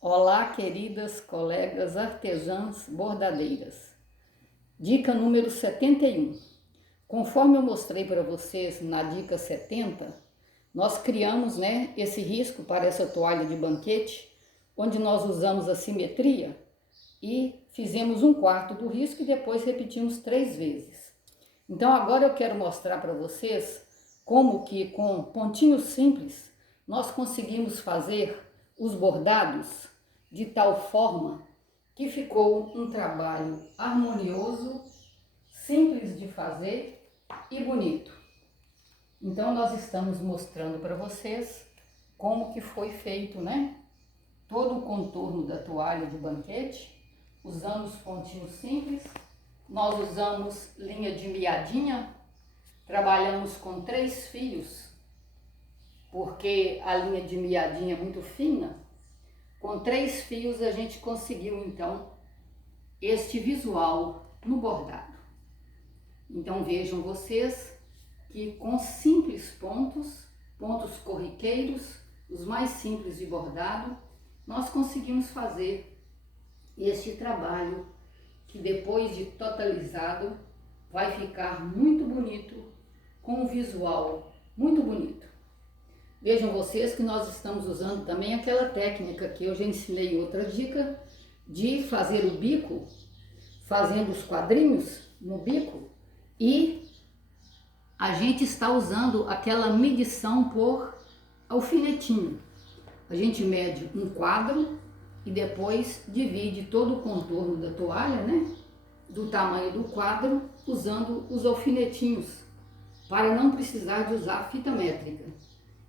Olá, queridas colegas artesãs bordadeiras. Dica número 71. Conforme eu mostrei para vocês na dica 70, nós criamos, esse risco para essa toalha de banquete, onde nós usamos a simetria e fizemos um quarto do risco e depois repetimos 3 vezes. Então agora eu quero mostrar para vocês como que com pontinhos simples nós conseguimos fazer os bordados de tal forma que ficou um trabalho harmonioso, simples de fazer e bonito. Então nós estamos mostrando para vocês como que foi feito, todo o contorno da toalha de banquete, usando os pontinhos simples. Nós usamos linha de miadinha, trabalhamos com 3 fios, porque a linha de miadinha é muito fina. Com 3 fios a gente conseguiu então este visual no bordado. Então vejam vocês que com simples pontos corriqueiros, os mais simples de bordado, nós conseguimos fazer este trabalho que depois de totalizado vai ficar muito bonito, com um visual muito bonito. Vejam vocês que nós estamos usando também aquela técnica que eu já ensinei outra dica, de fazer o bico, fazendo os quadrinhos no bico, e a gente está usando aquela medição por alfinetinho. A gente mede um quadro e depois divide todo o contorno da toalha, do tamanho do quadro, usando os alfinetinhos, para não precisar de usar fita métrica.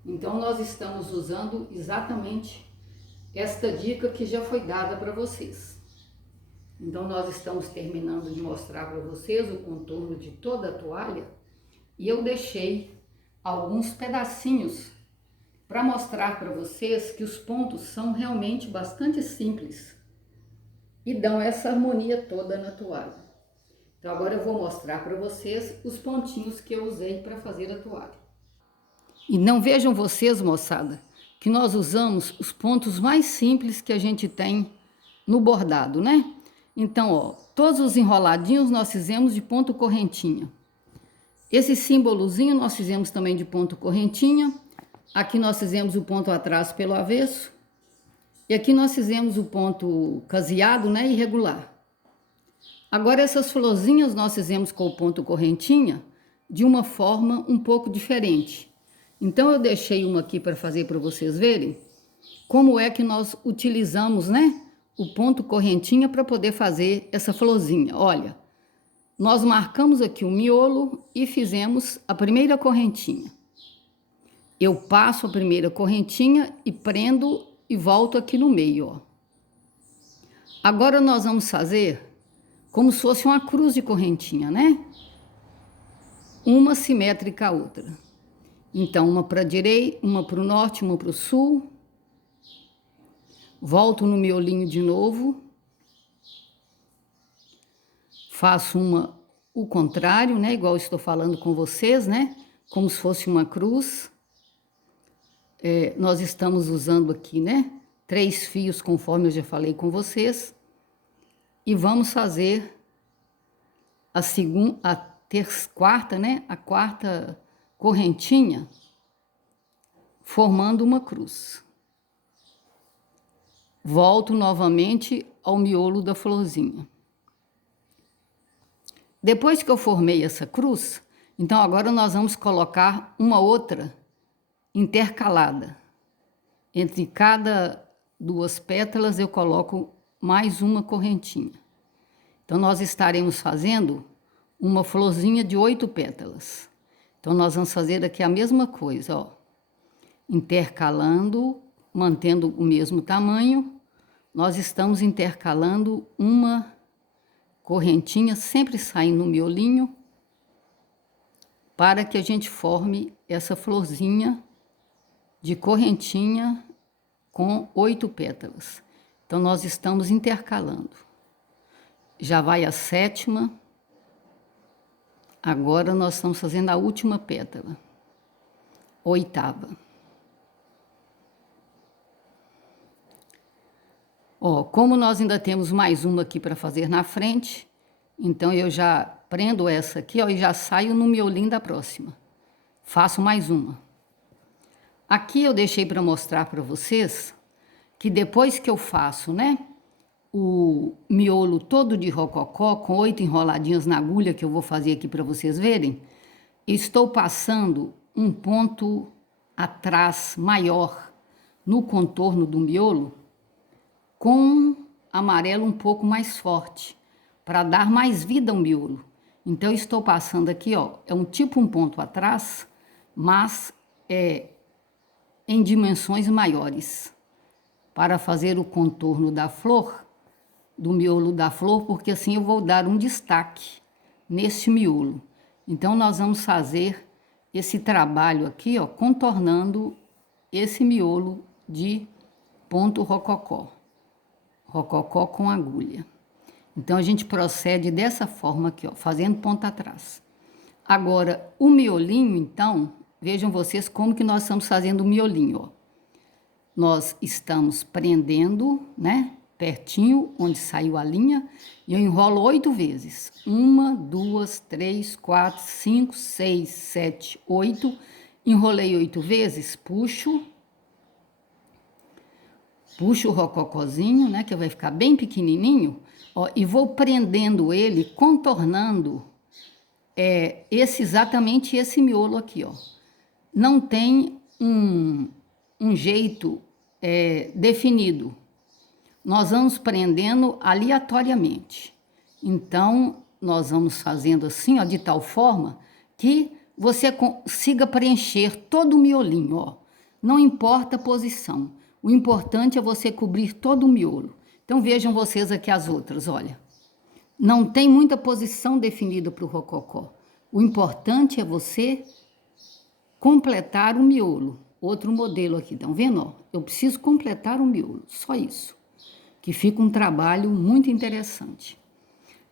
Então nós estamos usando exatamente esta dica que já foi dada para vocês. Então nós estamos terminando de mostrar para vocês o contorno de toda a toalha e eu deixei alguns pedacinhos para mostrar para vocês que os pontos são realmente bastante simples e dão essa harmonia toda na toalha. Então agora eu vou mostrar para vocês os pontinhos que eu usei para fazer a toalha. E não vejam vocês, moçada, que nós usamos os pontos mais simples que a gente tem no bordado, Então, ó, todos os enroladinhos nós fizemos de ponto correntinha. Esse símbolozinho nós fizemos também de ponto correntinha. Aqui nós fizemos o ponto atrás pelo avesso. E aqui nós fizemos o ponto caseado, irregular. Agora essas florzinhas nós fizemos com o ponto correntinha de uma forma um pouco diferente. Então eu deixei uma aqui para fazer para vocês verem como é que nós utilizamos, o ponto correntinha para poder fazer essa florzinha. Olha, nós marcamos aqui o miolo e fizemos a primeira correntinha. Eu passo a primeira correntinha e prendo e volto aqui no meio, ó. Agora nós vamos fazer como se fosse uma cruz de correntinha, Uma simétrica à outra. Então, uma para a direita, uma para o norte, uma para o sul. Volto no miolinho de novo. Faço o contrário, igual estou falando com vocês, Como se fosse uma cruz. Nós estamos usando aqui, 3 fios, conforme eu já falei com vocês. E vamos fazer a quarta correntinha, formando uma cruz. Volto novamente ao miolo da florzinha. Depois que eu formei essa cruz, então agora nós vamos colocar uma outra intercalada. Entre cada 2 pétalas eu coloco mais uma correntinha. Então nós estaremos fazendo uma florzinha de 8 pétalas. Então nós vamos fazer aqui a mesma coisa, ó. Intercalando, mantendo o mesmo tamanho, nós estamos intercalando uma correntinha, sempre saindo no miolinho, para que a gente forme essa florzinha de correntinha com 8 pétalas. Então nós estamos intercalando. Já vai a 7ª. Agora nós estamos fazendo a última pétala, 8ª. Ó, como nós ainda temos mais uma aqui para fazer na frente, então eu já prendo essa aqui, ó, e já saio no miolinho da próxima. Faço mais uma. Aqui eu deixei para mostrar para vocês que depois que eu faço, né, o miolo todo de rococó, com 8 enroladinhas na agulha, que eu vou fazer aqui para vocês verem, estou passando um ponto atrás maior no contorno do miolo, com amarelo um pouco mais forte, para dar mais vida ao miolo. Então, estou passando aqui, ó, é um tipo um ponto atrás, mas em dimensões maiores, para fazer o contorno da flor, do miolo da flor, porque assim eu vou dar um destaque nesse miolo. Então, nós vamos fazer esse trabalho aqui, ó, contornando esse miolo de ponto rococó. Rococó com agulha. Então, a gente procede dessa forma aqui, ó, fazendo ponta atrás. Agora, o miolinho, então, vejam vocês como que nós estamos fazendo o miolinho, ó. Nós estamos prendendo, né, pertinho, onde saiu a linha, e eu enrolo 8 vezes. 1, 2, 3, 4, 5, 6, 7, 8. Enrolei 8 vezes, puxo o rococózinho, né, que vai ficar bem pequenininho, ó, e vou prendendo ele, contornando exatamente esse miolo aqui, ó. Não tem um jeito definido. Nós vamos prendendo aleatoriamente. Então, nós vamos fazendo assim, ó, de tal forma que você consiga preencher todo o miolinho, ó. Não importa a posição. O importante é você cobrir todo o miolo. Então, vejam vocês aqui as outras, olha. Não tem muita posição definida para o rococó. O importante é você completar o miolo. Outro modelo aqui, estão vendo? Ó, eu preciso completar o miolo, só isso. Que fica um trabalho muito interessante.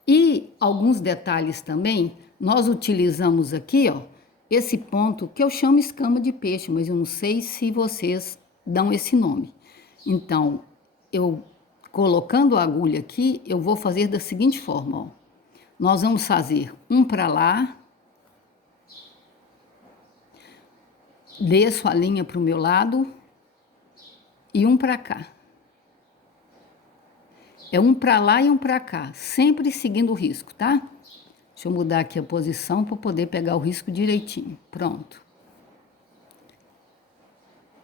E alguns detalhes também, nós utilizamos aqui, ó, esse ponto que eu chamo escama de peixe, mas eu não sei se vocês dão esse nome. Então, eu colocando a agulha aqui, eu vou fazer da seguinte forma, ó. Nós vamos fazer um para lá, desço a linha para o meu lado e um para cá. É um para lá e um para cá, sempre seguindo o risco, tá? Deixa eu mudar aqui a posição para poder pegar o risco direitinho. Pronto.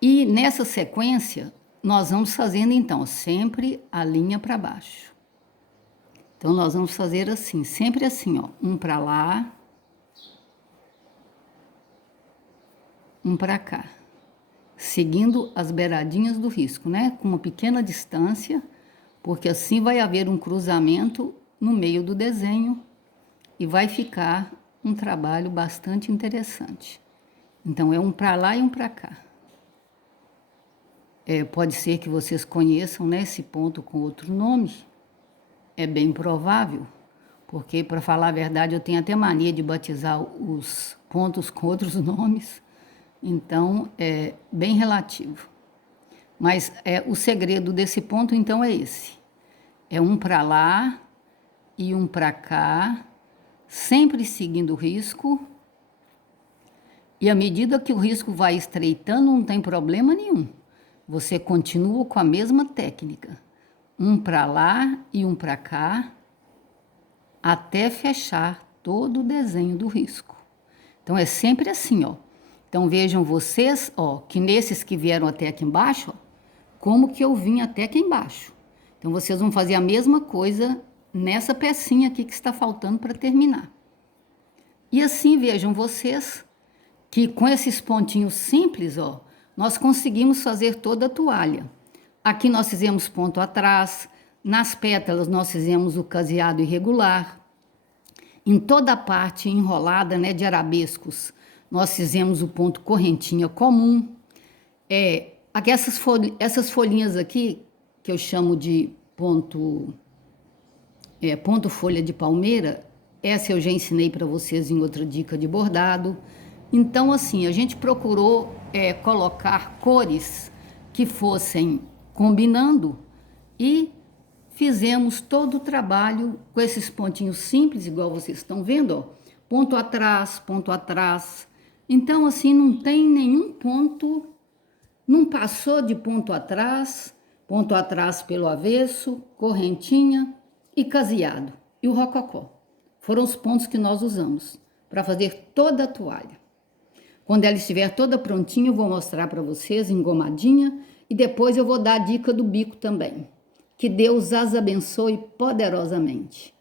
E nessa sequência, nós vamos fazendo então sempre a linha para baixo. Então, nós vamos fazer assim, sempre assim, ó. Um para lá, um para cá. Seguindo as beiradinhas do risco, né? Com uma pequena distância, porque assim vai haver um cruzamento no meio do desenho e vai ficar um trabalho bastante interessante. Então, é um para lá e um para cá. Pode ser que vocês conheçam, né, esse ponto com outro nome. É bem provável, porque, para falar a verdade, eu tenho até mania de batizar os pontos com outros nomes. Então, é bem relativo. Mas o segredo desse ponto, então, é esse. É um para lá e um para cá, sempre seguindo o risco. E à medida que o risco vai estreitando, não tem problema nenhum. Você continua com a mesma técnica. Um para lá e um para cá, até fechar todo o desenho do risco. Então, é sempre assim, ó. Então, vejam vocês, ó, que nesses que vieram até aqui embaixo, ó, como que eu vim até aqui embaixo. Então, vocês vão fazer a mesma coisa nessa pecinha aqui que está faltando para terminar. E assim, vejam vocês que com esses pontinhos simples, ó, nós conseguimos fazer toda a toalha. Aqui nós fizemos ponto atrás, nas pétalas nós fizemos o caseado irregular. Em toda a parte enrolada, né, de arabescos, nós fizemos o ponto correntinha comum. Aqui essas folhinhas aqui, que eu chamo de ponto folha de palmeira, essa eu já ensinei para vocês em outra dica de bordado. Então, assim, a gente procurou colocar cores que fossem combinando e fizemos todo o trabalho com esses pontinhos simples, igual vocês estão vendo, ó. Ponto atrás, ponto atrás. Então, assim, não tem nenhum ponto, não passou de ponto atrás pelo avesso, correntinha e caseado. E o rococó. Foram os pontos que nós usamos para fazer toda a toalha. Quando ela estiver toda prontinha, eu vou mostrar para vocês, engomadinha, e depois eu vou dar a dica do bico também. Que Deus as abençoe poderosamente.